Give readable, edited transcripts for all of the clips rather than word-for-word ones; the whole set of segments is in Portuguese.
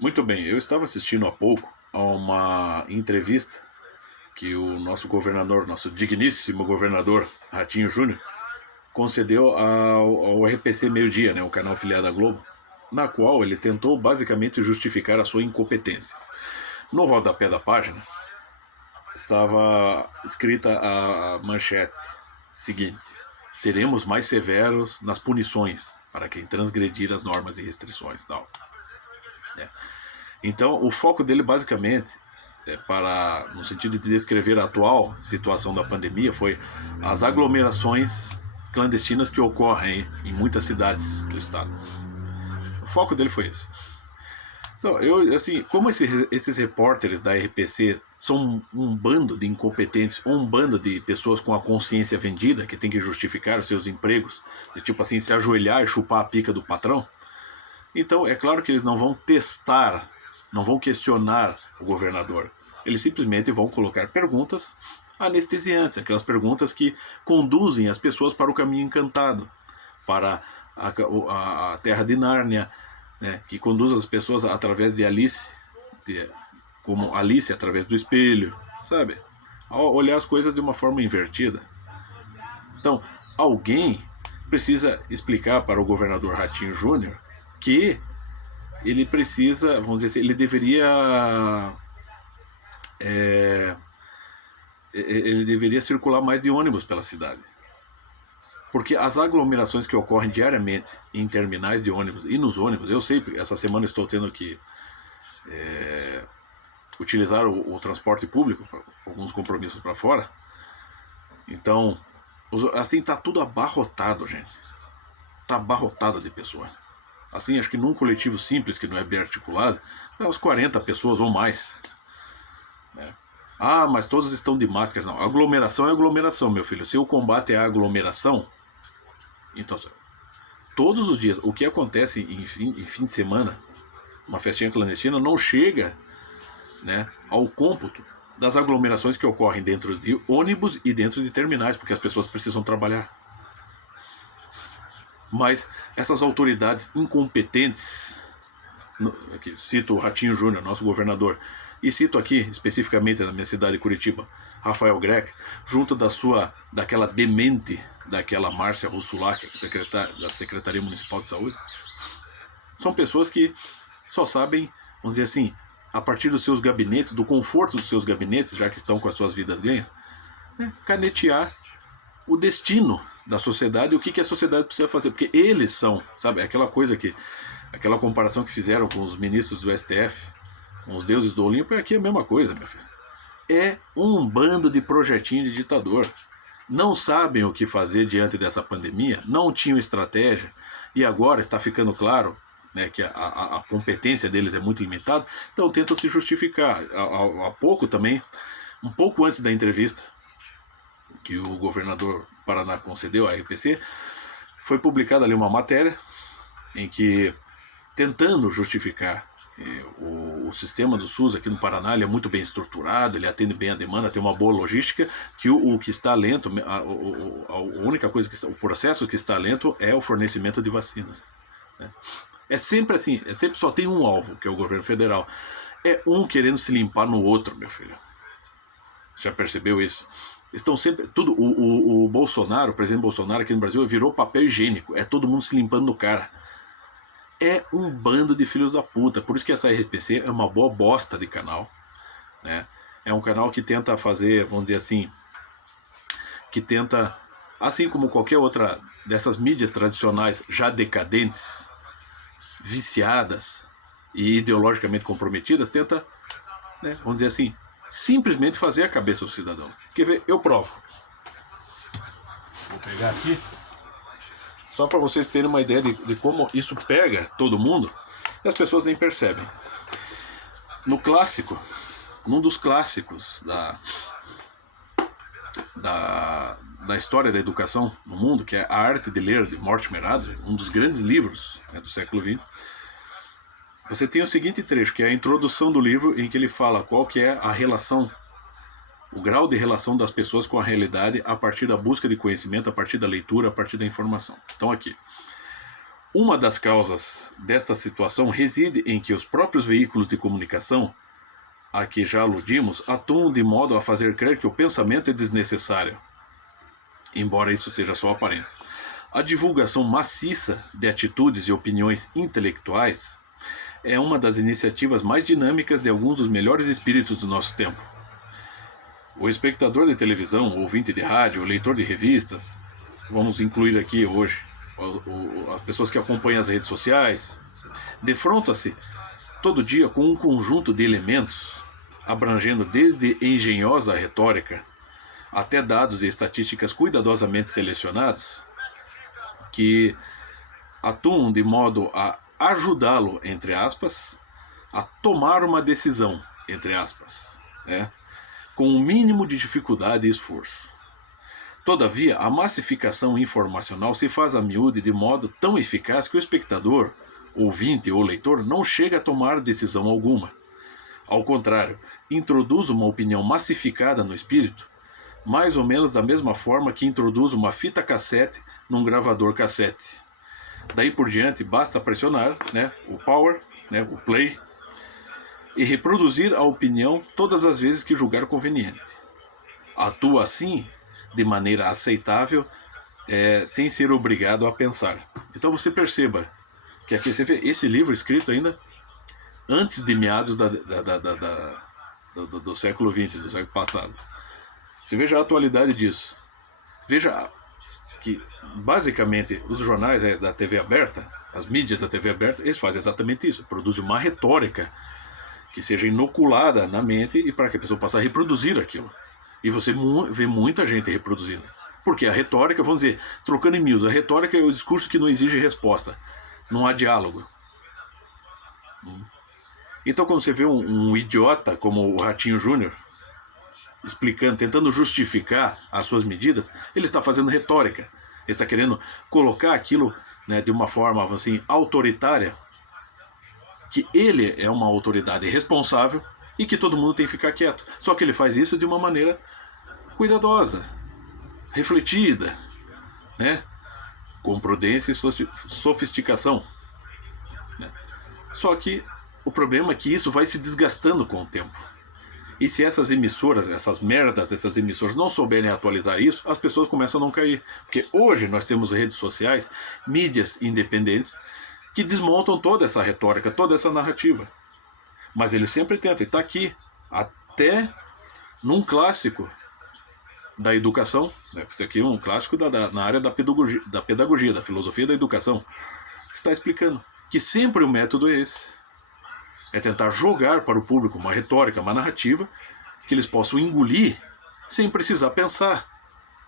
Muito bem, eu estava assistindo há pouco a uma entrevista que o nosso governador, nosso digníssimo governador Ratinho Júnior, concedeu ao RPC Meio-Dia, né, o canal filiado à Globo, na qual ele tentou basicamente justificar a sua incompetência. No rodapé da página estava escrita a manchete seguinte: seremos mais severos nas punições para quem transgredir as normas e restrições. Tal. É. Então, o foco dele basicamente, no sentido de descrever a atual situação da pandemia, foi as aglomerações clandestinas que ocorrem em muitas cidades do estado. O foco dele foi isso. Então, como esses repórteres da RPC são um bando de incompetentes, ou um bando de pessoas com a consciência vendida, que tem que justificar os seus empregos, de tipo assim, se ajoelhar e chupar a pica do patrão, então é claro que eles não vão testar, não vão questionar o governador. Eles simplesmente vão colocar perguntas anestesiantes, aquelas perguntas que conduzem as pessoas para o caminho encantado, para a terra de Nárnia, né, que conduz as pessoas através de Alice, como Alice através do espelho, sabe? Ao olhar as coisas de uma forma invertida. Então, alguém precisa explicar para o governador Ratinho Júnior que ele precisa, vamos dizer assim, ele deveria circular mais de ônibus pela cidade. Porque as aglomerações que ocorrem diariamente em terminais de ônibus e nos ônibus, eu sei, essa semana estou tendo que utilizar o transporte público, alguns compromissos para fora. Então, assim, tá tudo abarrotado, gente. Tá abarrotado de pessoas. Assim, acho que num coletivo simples, que não é bem articulado, é uns 40 pessoas ou mais. Né? Ah, mas todos estão de máscara. Não, aglomeração é aglomeração, meu filho. Se o combate é a aglomeração, então, todos os dias, o que acontece em fim de semana, uma festinha clandestina, não chega, né, ao cômputo das aglomerações que ocorrem dentro de ônibus e dentro de terminais, porque as pessoas precisam trabalhar. Mas essas autoridades incompetentes, aqui, cito o Ratinho Júnior, nosso governador, e cito aqui especificamente na minha cidade de Curitiba, Rafael Greck, junto daquela demente, daquela Márcia Russulac, da Secretaria Municipal de Saúde, são pessoas que só sabem, vamos dizer assim, a partir dos seus gabinetes, do conforto dos seus gabinetes, já que estão com as suas vidas ganhas, né, canetear o destino da sociedade e o que a sociedade precisa fazer. Porque eles são, sabe, aquela comparação que fizeram com os ministros do STF, com os deuses do Olimpo, é aqui a mesma coisa, meu filho. É um bando de projetinho de ditador. Não sabem o que fazer diante dessa pandemia, não tinham estratégia, e agora está ficando claro, né, que a competência deles é muito limitada, então tentam se justificar. Há pouco também, um pouco antes da entrevista que o governador Paraná concedeu à RPC, foi publicada ali uma matéria em que, tentando justificar o sistema do SUS aqui no Paraná, ele é muito bem estruturado, ele atende bem a demanda, tem uma boa logística, que o que está lento, a única coisa o processo que está lento é o fornecimento de vacinas. Né? É sempre assim, sempre só tem um alvo, que é o governo federal. É um querendo se limpar no outro, meu filho. Já percebeu isso? Estão sempre. Tudo. O Bolsonaro, o presidente Bolsonaro aqui no Brasil, virou papel higiênico. É todo mundo se limpando no cara. É um bando de filhos da puta. Por isso que essa RPC é uma boa bosta de canal. Né? É um canal que tenta fazer, vamos dizer assim, que tenta, assim como qualquer outra dessas mídias tradicionais já decadentes, viciadas e ideologicamente comprometidas, tenta, né, vamos dizer assim, simplesmente fazer a cabeça do cidadão. Quer ver? Eu provo. Vou pegar aqui, só para vocês terem uma ideia de como isso pega todo mundo, e as pessoas nem percebem. No clássico, num dos clássicos da história da educação no mundo, que é A Arte de Ler, de Mortimer Adler, um dos grandes livros, né, do século XX, você tem o seguinte trecho, que é a introdução do livro, em que ele fala qual que é a relação, o grau de relação das pessoas com a realidade a partir da busca de conhecimento, a partir da leitura, a partir da informação. Então aqui, Uma das causas desta situação reside em que os próprios veículos de comunicação, a que já aludimos, atuam de modo a fazer crer que o pensamento é desnecessário, embora isso seja só aparência. A divulgação maciça de atitudes e opiniões intelectuais é uma das iniciativas mais dinâmicas de alguns dos melhores espíritos do nosso tempo. O espectador de televisão, o ouvinte de rádio, o leitor de revistas, vamos incluir aqui hoje as pessoas que acompanham as redes sociais, defronta-se todo dia com um conjunto de elementos, abrangendo desde engenhosa retórica até dados e estatísticas cuidadosamente selecionados, que atuam de modo a ajudá-lo, entre aspas, a tomar uma decisão, entre aspas, com o mínimo de dificuldade e esforço. Todavia, a massificação informacional se faz a miúde de modo tão eficaz que o espectador, ouvinte ou leitor não chega a tomar decisão alguma. Ao contrário, introduz uma opinião massificada no espírito, mais ou menos da mesma forma que introduz uma fita cassete num gravador cassete. Daí por diante, basta pressionar o power, o play, e reproduzir a opinião todas as vezes que julgar conveniente. Atua assim, de maneira aceitável, sem ser obrigado a pensar. Então você perceba que aqui você vê esse livro escrito ainda antes de meados do século XX, do século passado. Você veja a atualidade disso. Veja que, basicamente, os jornais da TV aberta, as mídias da TV aberta, eles fazem exatamente isso. Produzem uma retórica que seja inoculada na mente e para que a pessoa possa reproduzir aquilo. E você vê muita gente reproduzindo. Porque a retórica, vamos dizer, trocando em miúdos, a retórica é o discurso que não exige resposta. Não há diálogo. Então, quando você vê um idiota como o Ratinho Júnior explicando, tentando justificar as suas medidas, ele está fazendo retórica. Ele está querendo colocar aquilo de uma forma assim, autoritária, que ele é uma autoridade responsável e que todo mundo tem que ficar quieto. Só que ele faz isso de uma maneira cuidadosa, refletida, com prudência e sofisticação. Só que o problema é que isso vai se desgastando com o tempo. E se essas emissoras, essas merdas dessas emissoras não souberem atualizar isso, as pessoas começam a não cair. Porque hoje nós temos redes sociais, mídias independentes, que desmontam toda essa retórica, toda essa narrativa. Mas eles sempre tentam. E está aqui, até num clássico da educação, isso aqui é um clássico na área da pedagogia, da filosofia da educação, está explicando que sempre o método é esse. É tentar jogar para o público uma retórica, uma narrativa, que eles possam engolir sem precisar pensar.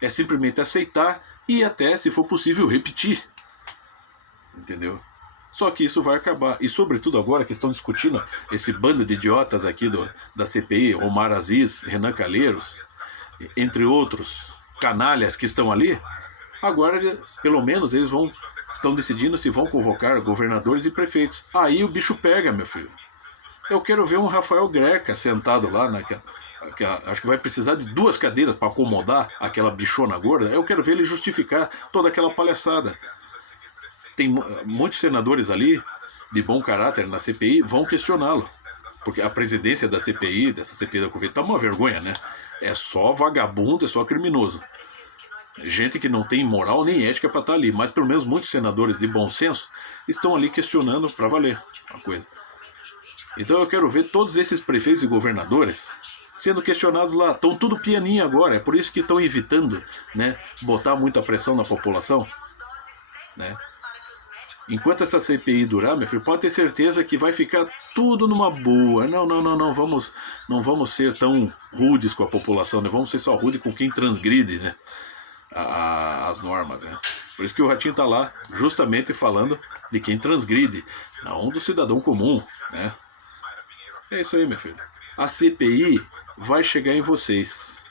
É simplesmente aceitar e até, se for possível, repetir. Entendeu? Só que isso vai acabar. E sobretudo agora que estão discutindo esse bando de idiotas aqui da CPI, Omar Aziz, Renan Calheiros, entre outros canalhas que estão ali, agora, pelo menos, eles estão decidindo se vão convocar governadores e prefeitos. Aí o bicho pega, meu filho. Eu quero ver um Rafael Greca sentado lá acho que vai precisar de 2 cadeiras para acomodar aquela bichona gorda. Eu quero ver ele justificar toda aquela palhaçada. Tem muitos senadores ali, de bom caráter na CPI, vão questioná-lo. Porque a presidência da CPI, dessa CPI da Covid, tá uma vergonha, né? É só vagabundo, é só criminoso. Gente que não tem moral nem ética para estar ali. Mas pelo menos muitos senadores de bom senso estão ali questionando para valer a coisa. Então eu quero ver todos esses prefeitos e governadores sendo questionados lá. Estão tudo pianinho agora. É por isso que estão evitando botar muita pressão na população. Enquanto essa CPI durar, meu filho, pode ter certeza que vai ficar tudo numa boa. Não vamos ser tão rudes com a população, vamos ser só rudes com quem transgride as normas. Por isso que o Ratinho está lá justamente falando de quem transgride, não do cidadão comum. É isso aí, meu filho. A CPI vai chegar em vocês,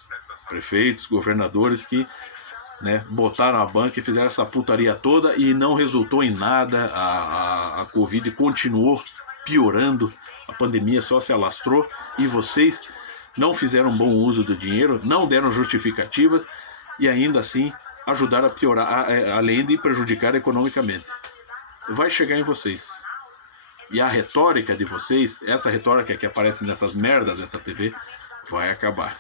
prefeitos, governadores que botaram a banca e fizeram essa putaria toda e não resultou em nada. A Covid continuou piorando, a pandemia só se alastrou e vocês não fizeram bom uso do dinheiro, não deram justificativas e ainda assim ajudaram a piorar, além de prejudicar economicamente. vai chegar em vocês. E a retórica de vocês, essa retórica que aparece nessas merdas dessa TV, vai acabar.